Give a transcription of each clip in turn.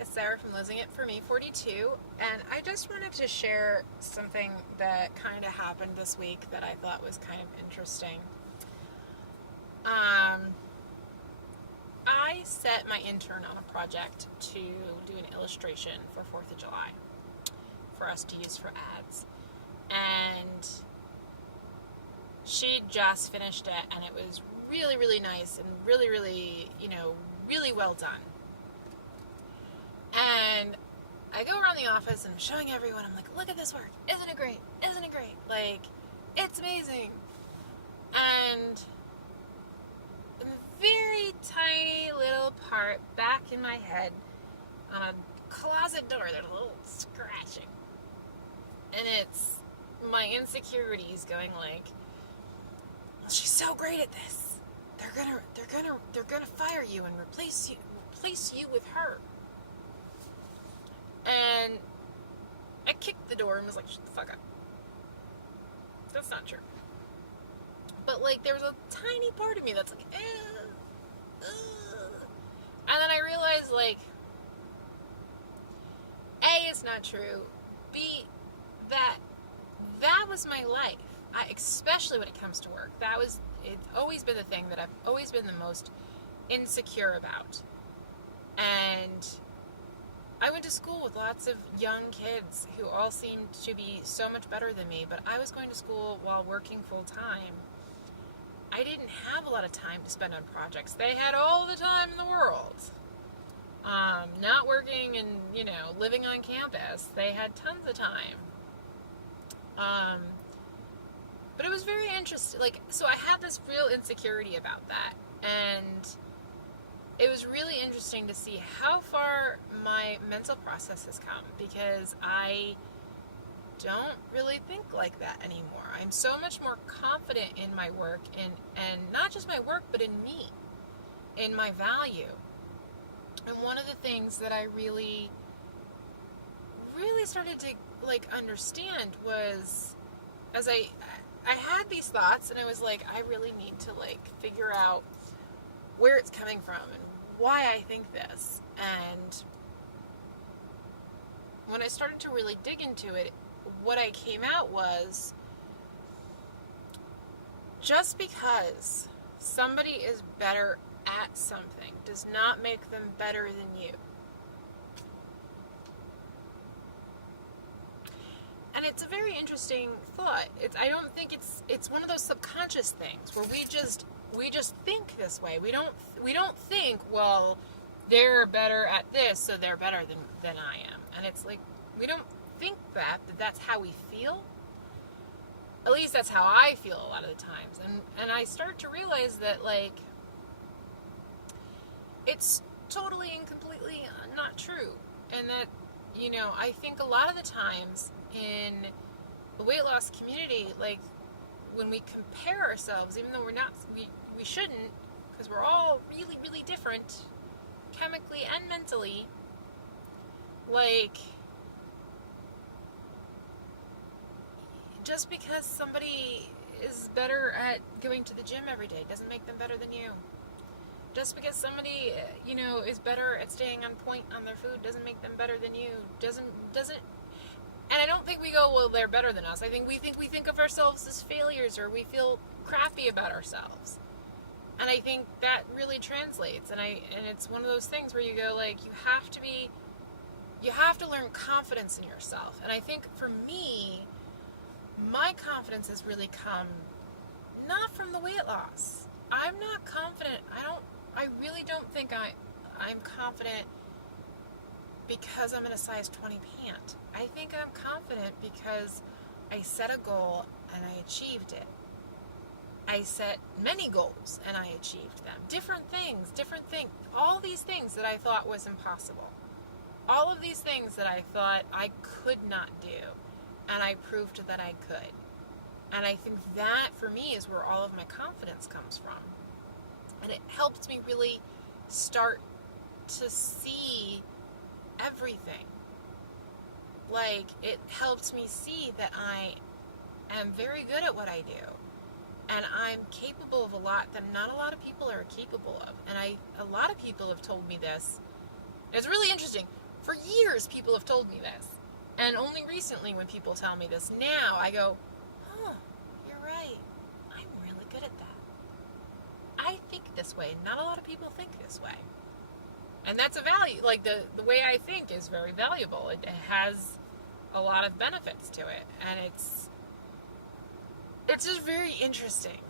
It's Sarah from Losing It For Me 42, and I just wanted to share something that kind of happened this week that I thought was kind of interesting. Um, I set my intern on a project to do an illustration for 4th of July for us to use for ads, and she just finished it, and it was really, really nice and really, really, really well done. And I go around the office and I'm showing everyone, I'm like, look at this work. Isn't it great? Isn't it great? Like, it's amazing. And a very tiny little part back in my head on a closet door, there's a little scratching. And it's my insecurities going like, well, she's so great at this. They're gonna fire you and replace you with her. And I kicked the door and was like, shut the fuck up. That's not true. But, like, there was a tiny part of me that's like, And then I realized, like, A, it's not true. B, that was my life. Especially when it comes to work. It's always been the thing that I've always been the most insecure about. And I went to school with lots of young kids who all seemed to be so much better than me, but I was going to school while working full time. I didn't have a lot of time to spend on projects. They had all the time in the world. Not working and, living on campus. They had tons of time. But it was very interesting. So I had this real insecurity about that. And it was really interesting to see how far my mental process has come, because I don't really think like that anymore. I'm so much more confident in my work, and not just my work, but in me, in my value. And one of the things that I really started to understand was, as I had these thoughts, and I was like, I really need to figure out where it's coming from and why I think this. And when I started to really dig into it, what I came out was, just because somebody is better at something does not make them better than you. And it's a very interesting thought. I don't think it's one of those subconscious things where we just think this way. We don't think, well, they're better at this, so they're better than I am. And it's like, we don't think that that's how we feel. At least that's how I feel a lot of the times. And I start to realize that, it's totally and completely not true. And that, I think a lot of the times in the weight loss community, when we compare ourselves, even though we shouldn't, because we're all really, really different, chemically and mentally, just because somebody is better at going to the gym every day doesn't make them better than you. Just because somebody, is better at staying on point on their food doesn't make them better than you. Doesn't. And I don't think we go, well, they're better than us. I think we think of ourselves as failures, or we feel crappy about ourselves. And I think that really translates. And it's one of those things where you go, you have to learn confidence in yourself. And I think for me, my confidence has really come not from the weight loss. I'm not confident. I really don't think I'm confident because I'm in a size 20 pant. I think I'm confident because I set a goal and I achieved it. I set many goals and I achieved them. Different things. All these things that I thought was impossible. All of these things that I thought I could not do. And I proved that I could. And I think that, for me, is where all of my confidence comes from. And it helped me really start to see everything. It helped me see that I am very good at what I do. And I'm capable of a lot that not a lot of people are capable of. And a lot of people have told me this. It's really interesting. For years, people have told me this. And only recently, when people tell me this, now I go, huh, you're right. I'm really good at that. I think this way. Not a lot of people think this way. And that's a value. Like, the way I think is very valuable. It has a lot of benefits to it. And it's just very interesting.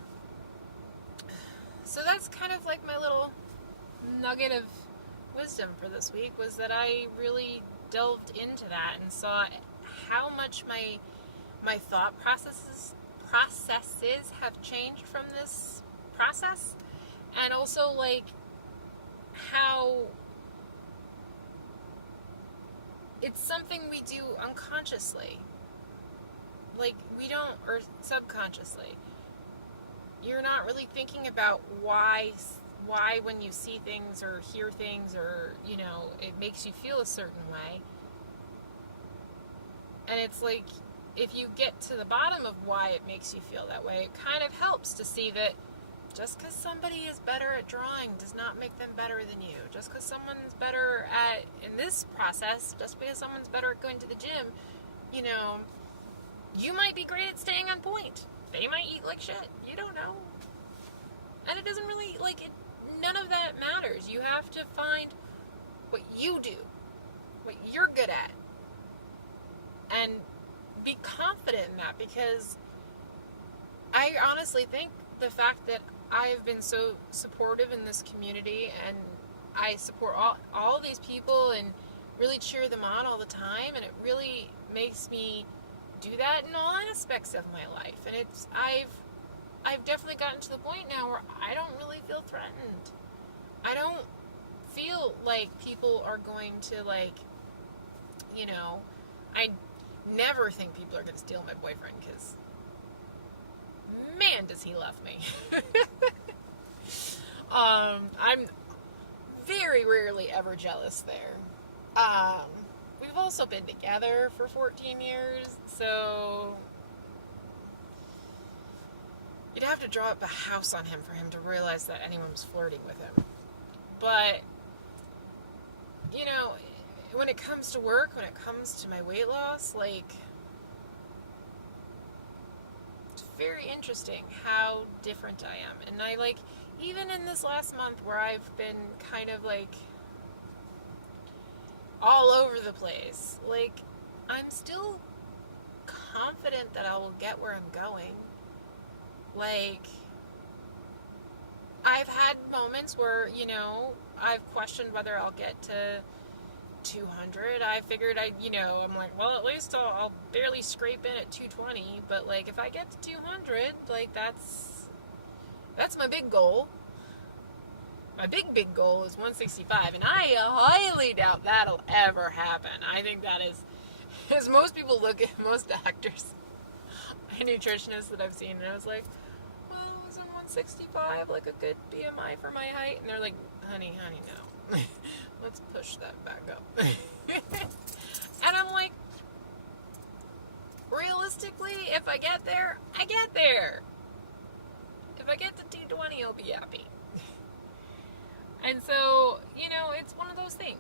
So that's kind of like my little nugget of wisdom for this week, was that I really delved into that and saw how much my thought processes have changed from this process, and also like how it's something we do unconsciously, like we don't, or subconsciously. You're not really thinking about why when you see things or hear things, or it makes you feel a certain way. And it's like, if you get to the bottom of why it makes you feel that way, it kind of helps to see that just because somebody is better at drawing does not make them better than you. Just because someone's better at, in this process, just because someone's better at going to the gym, you might be great at staying on point. They might eat like shit. You don't know. And it doesn't really, none of that matters. You have to find what you do, what you're good at, and be confident in that, because I honestly think the fact that I've been so supportive in this community, and I support all these people and really cheer them on all the time, and it really makes me do that in all aspects of my life. And I've definitely gotten to the point now where I don't really feel threatened. I don't feel like people are going to, I never think people are going to steal my boyfriend, because man, does he love me. I'm very rarely ever jealous there. We've also been together for 14 years, so you'd have to draw up a house on him for him to realize that anyone was flirting with him. But, when it comes to work, when it comes to my weight loss, it's very interesting how different I am. And I, even in this last month where I've been kind of, all over the place, I'm still confident that I will get where I'm going. I've had moments where, I've questioned whether I'll get to 200. I figured I'm like, well, at least I'll barely scrape in at 220. But, if I get to 200, that's my big goal. My big goal is 165, and I highly doubt that'll ever happen. I think that is, as most people look at, most doctors and nutritionists that I've seen, and I was like, well, isn't 165 a good BMI for my height? And they're like, honey, no. Let's push that back up. And I'm like, realistically, if I get there, I get there. If I get to 220, I'll be happy. And so, it's one of those things.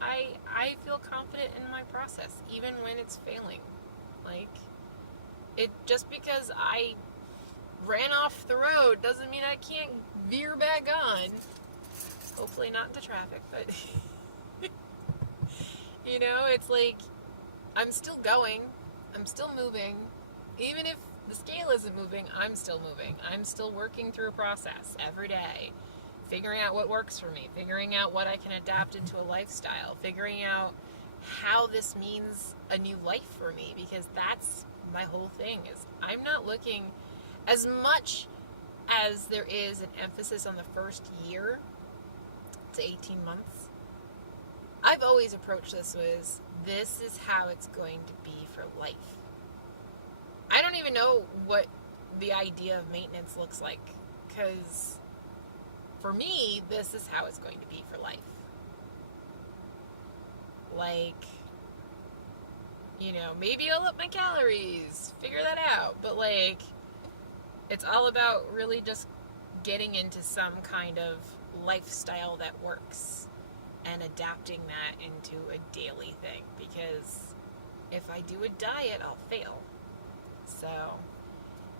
I feel confident in my process, even when it's failing. It just because I ran off the road doesn't mean I can't veer back on. Hopefully not into traffic, but it's I'm still going. I'm still moving. Even if the scale isn't moving, I'm still moving. I'm still working through a process every day. Figuring out what works for me, figuring out what I can adapt into a lifestyle, figuring out how this means a new life for me, because that's my whole thing. Is I'm not looking, as much as there is an emphasis on the first year to 18 months, I've always approached this as, this is how it's going to be for life. I don't even know what the idea of maintenance looks like, because for me, this is how it's going to be for life. Maybe I'll up my calories, figure that out, but it's all about really just getting into some kind of lifestyle that works. and adapting that into a daily thing, because if I do a diet, I'll fail. So,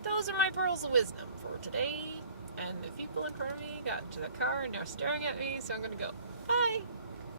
those are my pearls of wisdom for today. And the people in front of me got into the car and they're staring at me, so I'm going to go, bye!